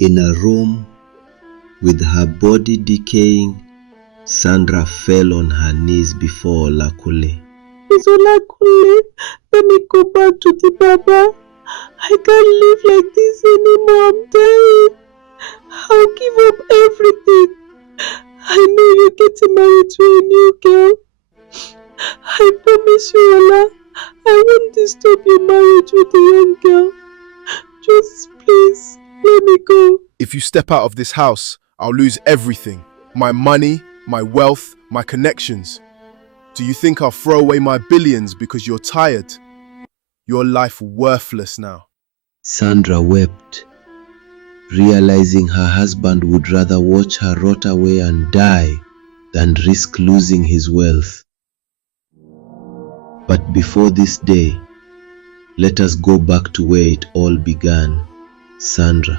In a room with her body decaying, Sandra fell on her knees before Olakunle. Miss Olakunle, let me go back to the Baba. I can't live like this anymore. I'm dying. I'll give up everything. I know you're getting married to a new girl. I promise you, Ola, I won't disturb your marriage with the young girl. Just please, let me go. If you step out of this house, I'll lose everything. My money, my wealth, my connections. Do you think I'll throw away my billions because you're tired? Your life worthless now. Sandra wept, realizing her husband would rather watch her rot away and die than risk losing his wealth. But before this day, let us go back to where it all began. Sandra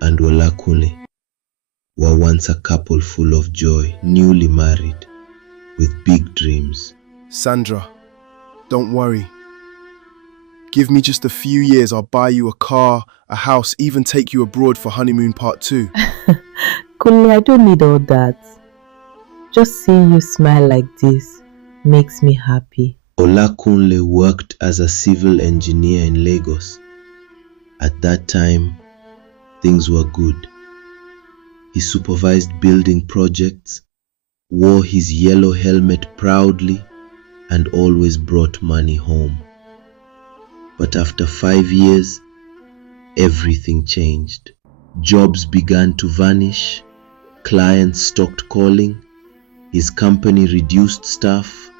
and Olakunle were once a couple full of joy, newly married, with big dreams. Sandra, don't worry. Give me just a few years, I'll buy you a car, a house, even take you abroad for honeymoon part 2. Kunle, I don't need all that. Just seeing you smile like this makes me happy. Olakunle worked as a civil engineer in Lagos. At that time, things were good. He supervised building projects, wore his yellow helmet proudly, and always brought money home. But after 5 years, everything changed. Jobs began to vanish, clients stopped calling, his company reduced staff.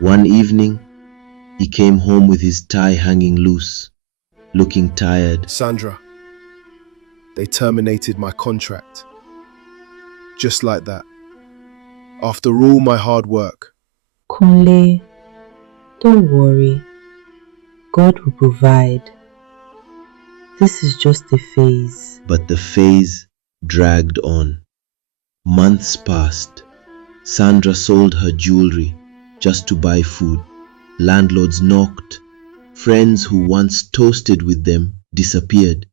One evening, he came home with his tie hanging loose, looking tired. Sandra, they terminated my contract. Just like that. After all my hard work. Kunle, don't worry. God will provide. This is just a phase. But the phase dragged on. Months passed. Sandra sold her jewelry just to buy food. Landlords knocked. Friends who once toasted with them disappeared.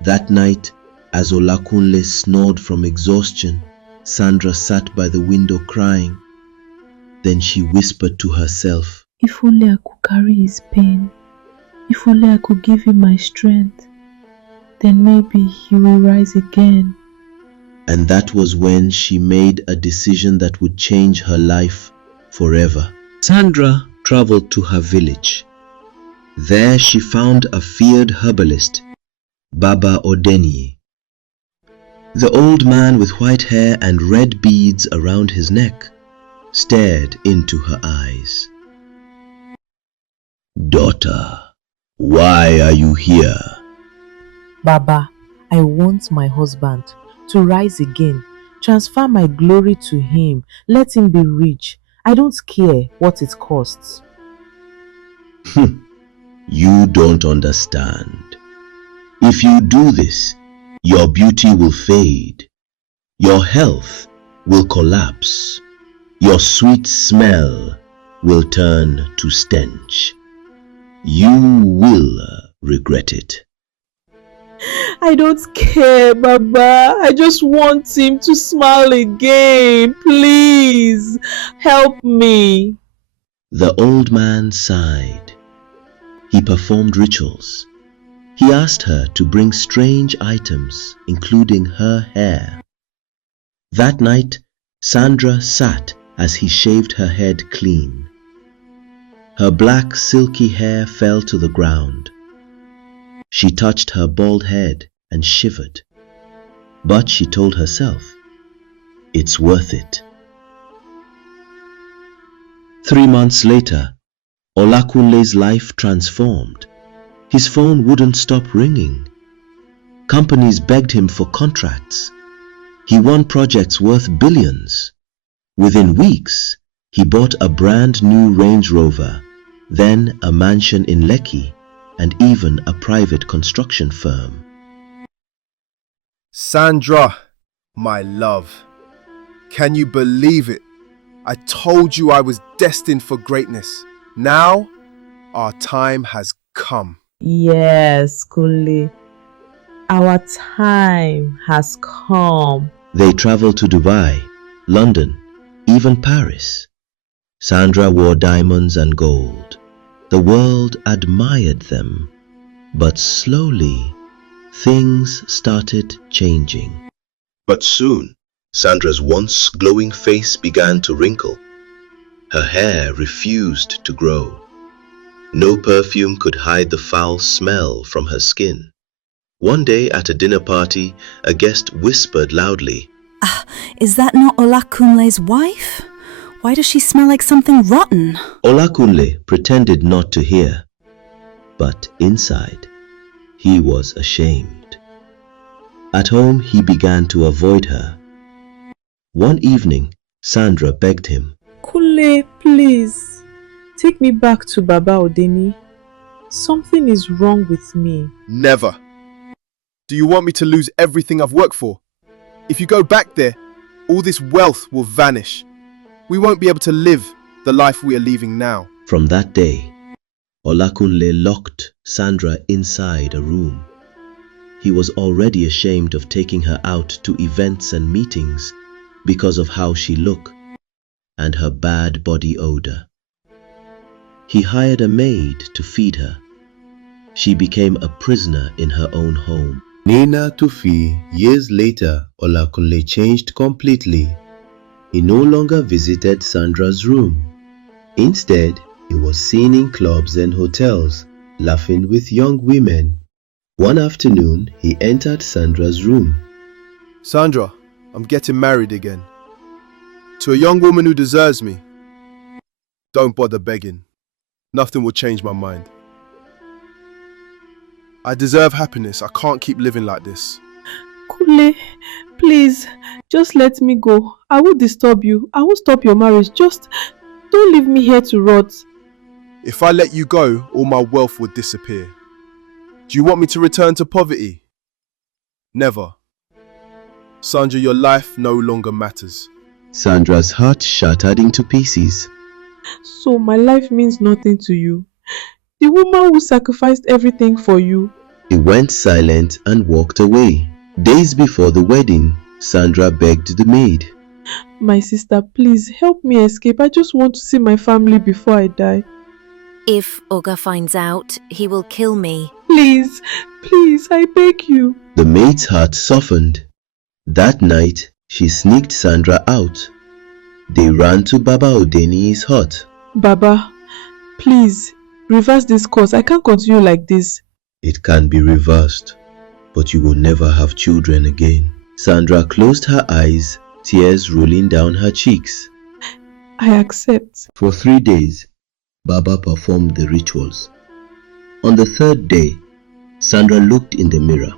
That night, as Olakunle snored from exhaustion, Sandra sat by the window crying. Then she whispered to herself, If only I could carry his pain. If only I could give him my strength. Then maybe he will rise again. And that was when she made a decision that would change her life forever. Sandra traveled to her village. There she found a feared herbalist, Baba Odenye. The old man with white hair and red beads around his neck stared into her eyes. Daughter, why are you here? Baba, I want my husband to rise again. Transfer my glory to him. Let him be rich. I don't care what it costs. You don't understand. If you do this, your beauty will fade. Your health will collapse. Your sweet smell will turn to stench. You will regret it. I don't care, Baba. I just want him to smile again. Please, help me. The old man sighed. He performed rituals. He asked her to bring strange items, including her hair. That night, Sandra sat as he shaved her head clean. Her black silky hair fell to the ground. She touched her bald head and shivered. But she told herself, it's worth it. 3 months later, Olakunle's life transformed. His phone wouldn't stop ringing. Companies begged him for contracts. He won projects worth billions. Within weeks, he bought a brand new Range Rover, then a mansion in Lekki, and even a private construction firm. Sandra, my love. Can you believe it? I told you I was destined for greatness. Now, our time has come. Yes, Kunle. Our time has come. They traveled to Dubai, London, even Paris. Sandra wore diamonds and gold. The world admired them, but slowly things started changing. But soon, Sandra's once glowing face began to wrinkle. Her hair refused to grow. No perfume could hide the foul smell from her skin. One day at a dinner party, a guest whispered loudly, Is that not Olakunle's wife? Why does she smell like something rotten? Olakunle pretended not to hear, but inside, he was ashamed. At home, he began to avoid her. One evening, Sandra begged him, Kunle, please, take me back to Baba Odeni. Something is wrong with me. Never. Do you want me to lose everything I've worked for? If you go back there, all this wealth will vanish. We won't be able to live the life we are leaving now. From that day, Olakunle locked Sandra inside a room. He was already ashamed of taking her out to events and meetings because of how she looked and her bad body odor. He hired a maid to feed her. She became a prisoner in her own home. Nina Tufi, years later, Olakunle changed completely. He no longer visited Sandra's room. Instead, he was seen in clubs and hotels, laughing with young women. One afternoon, he entered Sandra's room. Sandra, I'm getting married again. To a young woman who deserves me. Don't bother begging. Nothing will change my mind. I deserve happiness. I can't keep living like this. Kunle, please, just let me go. I won't disturb you. I won't stop your marriage. Just don't leave me here to rot. If I let you go, all my wealth would disappear. Do you want me to return to poverty? Never. Sandra, your life no longer matters. Sandra's heart shattered into pieces. So my life means nothing to you. The woman who sacrificed everything for you. He went silent and walked away. Days before the wedding, Sandra begged the maid, My sister, please help me escape. I just want to see my family before I die. If Oga finds out, he will kill me. Please, please, I beg you. The maid's heart softened. That night, she sneaked Sandra out. They ran to Baba Odeni's hut. Baba, please, reverse this course. I can't continue like this. It can be reversed, but you will never have children again. Sandra closed her eyes, tears rolling down her cheeks. I accept. For 3 days, Baba performed the rituals. On the third day, Sandra looked in the mirror.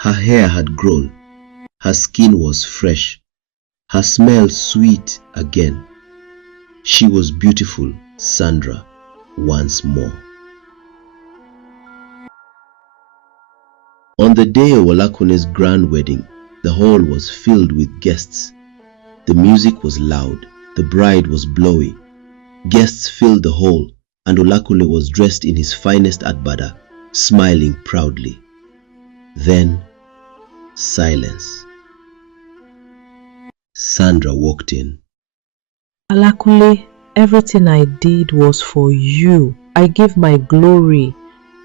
Her hair had grown. Her skin was fresh. Her smell sweet again. She was beautiful, Sandra, once more. On the day of Olakunle's grand wedding, the hall was filled with guests. The music was loud. The bride was blowy. Guests filled the hall, and Olakunle was dressed in his finest agbada, smiling proudly. Then, silence. Sandra walked in. Olakunle, everything I did was for you. I gave my glory,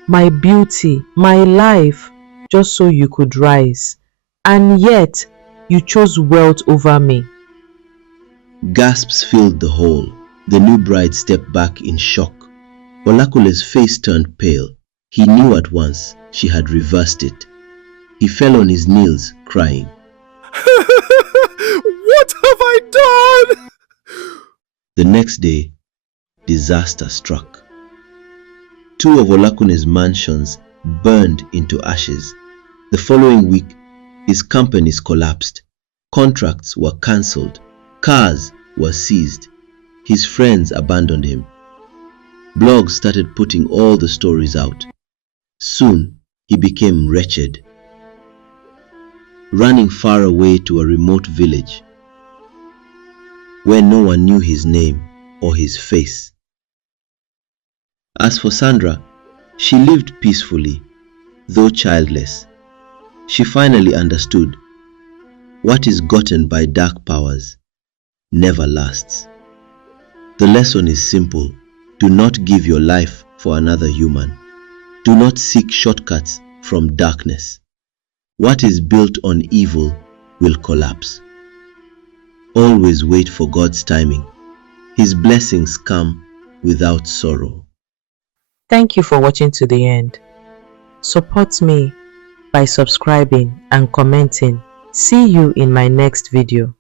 my beauty, my life, just so you could rise. And yet, you chose wealth over me. Gasps filled the hall. The new bride stepped back in shock. Olakunle's face turned pale. He knew at once she had reversed it. He fell on his knees, crying. What have I done? The next day, disaster struck. 2 of Olakunle's mansions burned into ashes. The following week, his companies collapsed. Contracts were cancelled. Cars were seized. His friends abandoned him. Blogs started putting all the stories out. Soon, he became wretched, running far away to a remote village where no one knew his name or his face. As for Sandra, she lived peacefully, though childless. She finally understood. What is gotten by dark powers never lasts. The lesson is simple. Do not give your life for another human. Do not seek shortcuts from darkness. What is built on evil will collapse. Always wait for God's timing. His blessings come without sorrow. Thank you for watching to the end. Support me by subscribing and commenting. See you in my next video.